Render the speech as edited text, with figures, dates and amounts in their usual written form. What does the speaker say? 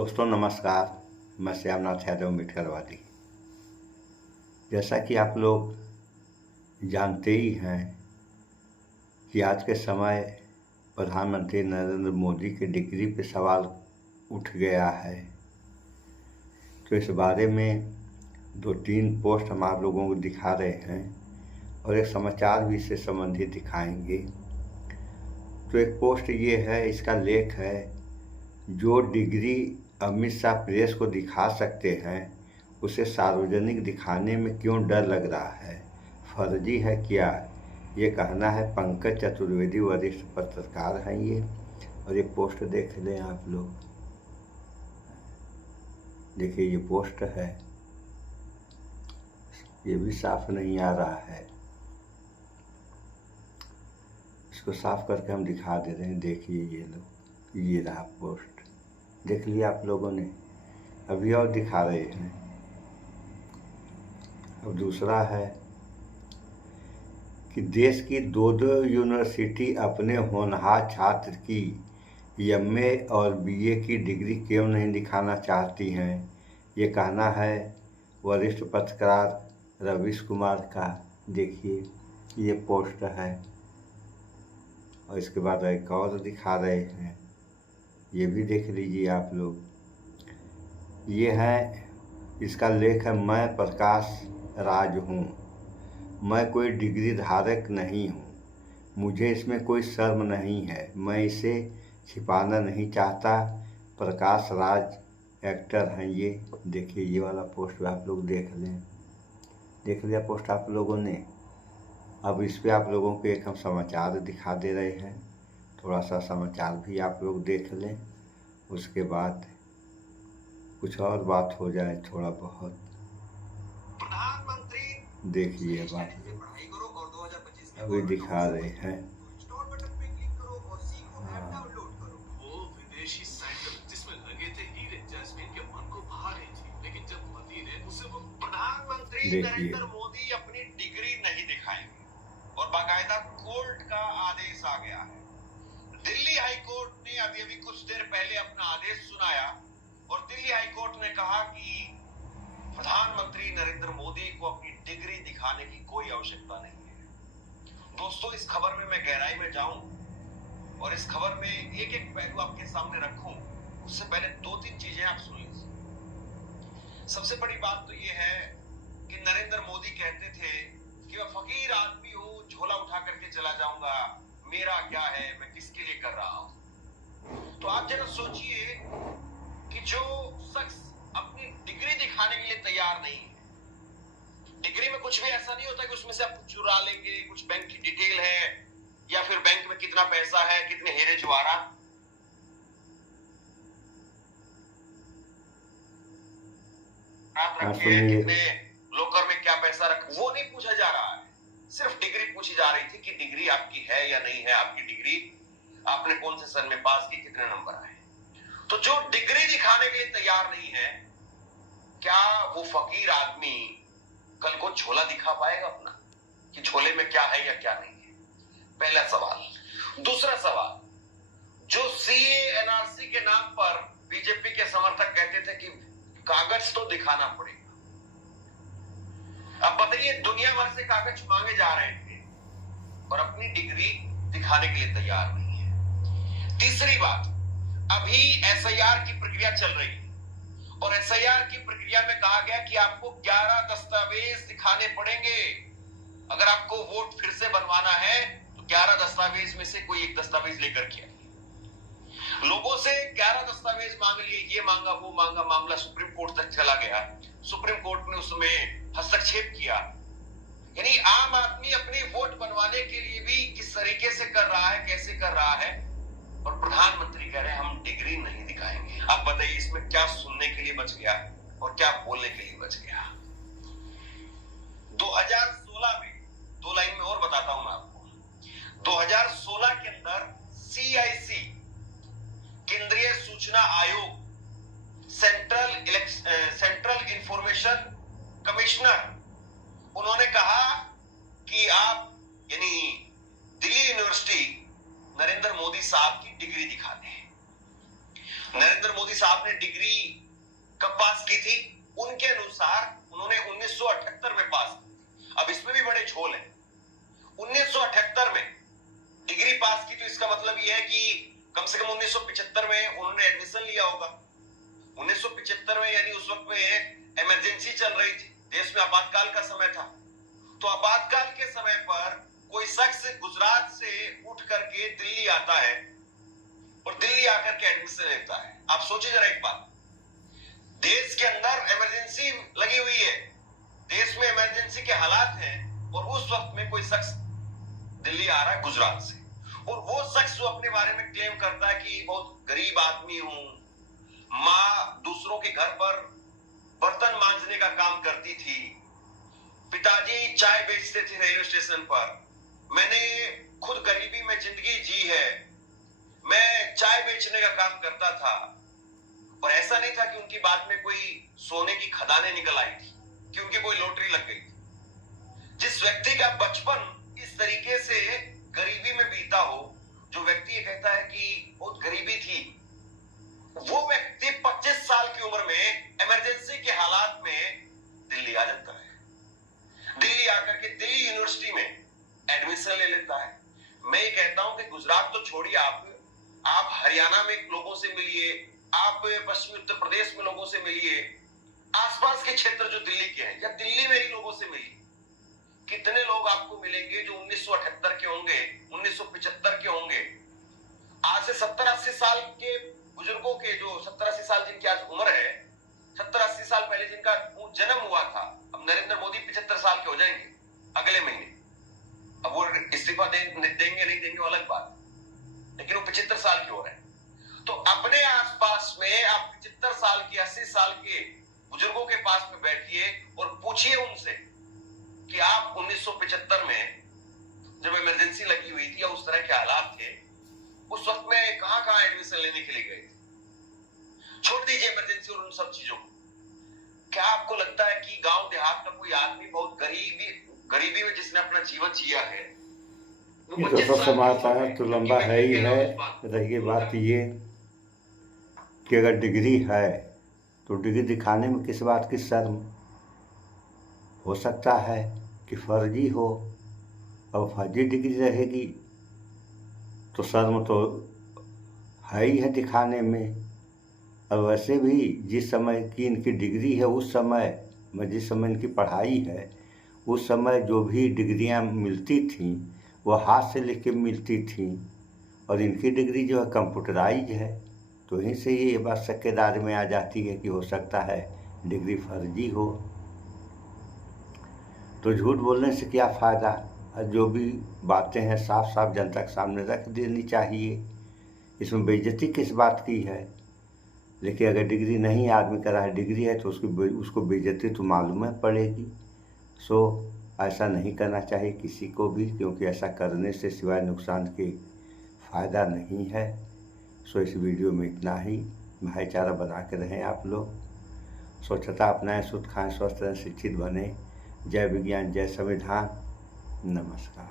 दोस्तों नमस्कार। मैं श्यामनाथ यादव मिटकरवादी। जैसा कि आप लोग जानते ही हैं कि आज के समय प्रधानमंत्री नरेंद्र मोदी के डिग्री पे सवाल उठ गया है, तो इस बारे में 2-3 पोस्ट हम आप लोगों को दिखा रहे हैं और एक समाचार भी इससे संबंधित दिखाएंगे। तो एक पोस्ट ये है, इसका लेख है, जो डिग्री अमित शाह प्रेस को दिखा सकते हैं उसे सार्वजनिक दिखाने में क्यों डर लग रहा है, फर्जी है क्या? ये कहना है पंकज चतुर्वेदी, वरिष्ठ पत्रकार हैं ये। और ये पोस्ट देख लें आप लोग। देखिए ये पोस्ट है, ये भी साफ नहीं आ रहा है, इसको साफ करके हम दिखा दे रहे हैं। देखिए ये लोग, ये रहा पोस्ट, देख लिया आप लोगों ने। अभी और दिखा रहे हैं। अब दूसरा है कि देश की 2 यूनिवर्सिटी अपने होनहार छात्र की एमए और बीए की डिग्री क्यों नहीं दिखाना चाहती हैं। ये कहना है वरिष्ठ पत्रकार रवीश कुमार का। देखिए ये पोस्ट है और इसके बाद एक और दिखा रहे हैं, ये भी देख लीजिए आप लोग। ये है, इसका लेख है, मैं प्रकाश राज हूँ, मैं कोई डिग्री धारक नहीं हूँ, मुझे इसमें कोई शर्म नहीं है, मैं इसे छिपाना नहीं चाहता। प्रकाश राज एक्टर हैं ये। देखिए ये वाला पोस्ट आप लोग देख लें। देख लिया पोस्ट आप लोगों ने। अब इस पे आप लोगों को एक हम समाचार दिखा दे रहे हैं, थोड़ा सा समाचार भी आप लोग देख लें, उसके बाद कुछ और बात हो जाए थोड़ा बहुत। प्रधानमंत्री देखिए बात अभी दिखा रहे हैं। विदेशी सैंडल जिसमें लगे थे हीरे, जैस्मिन के मन को भा रही थी, लेकिन जब पति ने उसे वो प्रधानमंत्री नरेंद्र मोदी अपनी डिग्री नहीं दिखाएंगे और बाकायदा कोर्ट का आदेश आ गया है। दिल्ली हाई कोर्ट ने अभी कुछ देर पहले अपना आदेश सुनाया और दिल्ली हाई कोर्ट ने कहा कि प्रधानमंत्री नरेंद्र मोदी को अपनी डिग्री दिखाने की कोई आवश्यकता नहीं है। दोस्तों इस खबर में मैं गहराई में जाऊं और इस खबर में एक एक पहलू आपके सामने रखूं, उससे पहले 2-3 चीजें आप सुन लीजिए। सबसे बड़ी बात तो ये है कि नरेंद्र मोदी कहते थे कि मैं फकीर आदमी हूं, झोला उठा करके चला जाऊंगा, मेरा क्या है, मैं किसके लिए कर रहा हूं। तो आप जरा सोचिए कि जो शख्स अपनी डिग्री दिखाने के लिए तैयार नहीं है, डिग्री में कुछ भी ऐसा नहीं होता कि उसमें से आप चुरा लेंगे, कुछ बैंक की डिटेल है या फिर बैंक में कितना पैसा है, कितने हीरे जवाहरात, रखे हैं, कितने लोकर में क्या पैसा रखा, वो नहीं पूछा जा रहा है। सिर्फ डिग्री पूछी जा रही थी कि डिग्री आपकी है या नहीं है, आपकी डिग्री आपने कौन से सन में पास की, कितने नंबर आए। तो जो डिग्री दिखाने के लिए तैयार नहीं है, क्या वो फकीर आदमी कल को झोला दिखा पाएगा अपना कि झोले में क्या है या क्या नहीं है? पहला सवाल। दूसरा सवाल, जो सीए एनआरसी के नाम पर बीजेपी के समर्थक कहते थे कि कागज तो दिखाना पड़ेगा, अब बताइए दुनिया भर से कागज मांगे जा रहे थे और अपनी डिग्री दिखाने के लिए तैयार नहीं है। तीसरी बात, अभी एसआईआर की प्रक्रिया चल रही है और एसआईआर की प्रक्रिया में कहा गया कि आपको 11 दस्तावेज दिखाने पड़ेंगे। अगर आपको वोट फिर से बनवाना है तो 11 दस्तावेज में से कोई एक दस्तावेज लेकर के आइए। लोगों से 11 दस्तावेज मांग लिए, ये मांगा वो मांगा, मामला सुप्रीम कोर्ट तक चला गया। सुप्रीम कोर्ट ने उसमें हस्तक्षेप किया। यानी आम आदमी अपनी वोट बनवाने के लिए भी किस तरीके से कर रहा है, कैसे कर रहा है, और प्रधानमंत्री कह रहे हैं हम डिग्री नहीं दिखाएंगे। आप बताइए इसमें क्या सुनने के लिए बच गया और क्या बोलने के लिए बच गया। 2016 में, 2 लाइन में और बताता हूं मैं आपको, 2016 के अंदर सीआईसी, केंद्रीय सूचना आयोग, सेंट्रल इंफॉर्मेशन कमिश्नर, उन्होंने कहा कि आप यानी दिल्ली यूनिवर्सिटी नरेंद्र मोदी साहब की डिग्री दिखा दें। नरेंद्र मोदी साहब ने डिग्री कब पास की थी, उनके अनुसार उन्होंने 1978 में पास की। अब इसमें भी बड़े झोल हैं। 1978 में डिग्री पास की तो इसका मतलब यह है कि कम से कम 1975 में उन्होंने एडमिशन लिया होगा। 1975 में यानी उस वक्त में इमरजेंसी चल रही थी, देश में आपातकाल का समय था। तो आपातकाल के समय पर कोई शख्स गुजरात से उठ करके दिल्ली आता है और दिल्ली आकर के एडमिशन लेता है। आप सोचिए जरा एक बात, देश के अंदर इमरजेंसी लगी हुई है, देश में इमरजेंसी के हालात हैं और उस वक्त में कोई शख्स दिल्ली आ रहा है गुजरात से, और वो शख्स जो अपने बारे में क्लेम करता है कि बहुत गरीब आदमी हूं, माँ दूसरों के घर पर बर्तन मांजने का काम करती थी, पिताजी चाय बेचते थे रेलवे स्टेशन पर, मैंने खुद गरीबी में जिंदगी जी है, मैं चाय बेचने का काम करता था। और ऐसा नहीं था कि उनकी बात में कोई सोने की खदानें निकल आई थी, कि उनकी कोई लॉटरी लग गई थी। जिस व्यक्ति का बचपन इस तरीके से गरीबी में बीता हो, जो व्यक्ति ये कहता है कि बहुत गरीबी थी, वो व्यक्ति 25 साल की उम्र में इमरजेंसी के हालात में दिल्ली आ जाता है। दिल्ली आकर के दिल्ली यूनिवर्सिटी में एडमिशन ले लेता है। मैं ये कहता हूं कि गुजरात तो छोड़िए, आप हरियाणा में लोगों से मिलिए, आप पश्चिमी उत्तर प्रदेश में लोगों से मिलिए, आसपास के क्षेत्र जो दिल्ली के हैं, या दिल्ली में ही लोगों से मिलिए, कितने लोग आपको मिलेंगे जो 1978 के होंगे, 1975 के होंगे। आज से 70-80 साल के बुजुर्गों के, जो 70-80 साल जिनकी आज उम्र है, 70-80 साल पहले जिनका जन्म हुआ था, अब नरेंद्र मोदी 75 साल के हो जाएंगे अगले महीने। अब वो इस्तीफा देंगे नहीं देंगे अलग बात, लेकिन वो 75 साल के हो रहे हैं। तो अपने आसपास में आप 75 साल की, 80 साल के बुजुर्गों के पास में बैठिए और पूछिए उनसे कि आप 1975 में जब इमरजेंसी लगी हुई थी या उस तरह के हालात थे, उस वक्त में कहां एडमिशन लेने के लिए गए थे। छोड़ दीजिए इमरजेंसी और उन सब चीजों को। क्या आपको लगता है कि गांव देहात का कोई आदमी बहुत गरीबी में जिसने अपना जीवन जिया है, ये तो सब समाचार तो लंबा है ही है। रही बात ये कि अगर डिग्री है तो डिग्री दिखाने में किस बात की शर्म, हो सकता है कि फर्जी हो। अब फर्जी डिग्री रहेगी तो शर्म तो है ही है दिखाने में। और वैसे भी जिस समय की इनकी डिग्री है, उस समय में जिस समय इनकी पढ़ाई है, उस समय जो भी डिग्रियां मिलती थीं वो हाथ से लिख के मिलती थीं, और इनकी डिग्री जो है कंप्यूटराइज है। तो यहीं से ये बात शक के दायरे में आ जाती है कि हो सकता है डिग्री फर्जी हो। तो झूठ बोलने से क्या फ़ायदा, जो भी बातें हैं साफ साफ जनता के सामने रख देनी चाहिए। इसमें बेइज्जती किस बात की है। लेकिन अगर डिग्री नहीं आदमी करा है, डिग्री है तो उसको बेइज्जती तो मालूम है पड़ेगी। सो ऐसा नहीं करना चाहिए किसी को भी, क्योंकि ऐसा करने से सिवाय नुकसान के फ़ायदा नहीं है। सो इस वीडियो में इतना ही। भाईचारा बना के रहें आप लोग, स्वच्छता अपनाएं, शुद्ध खाएं, स्वस्थ रहें, शिक्षित बने। जय विज्ञान, जय संविधान। नमस्कार।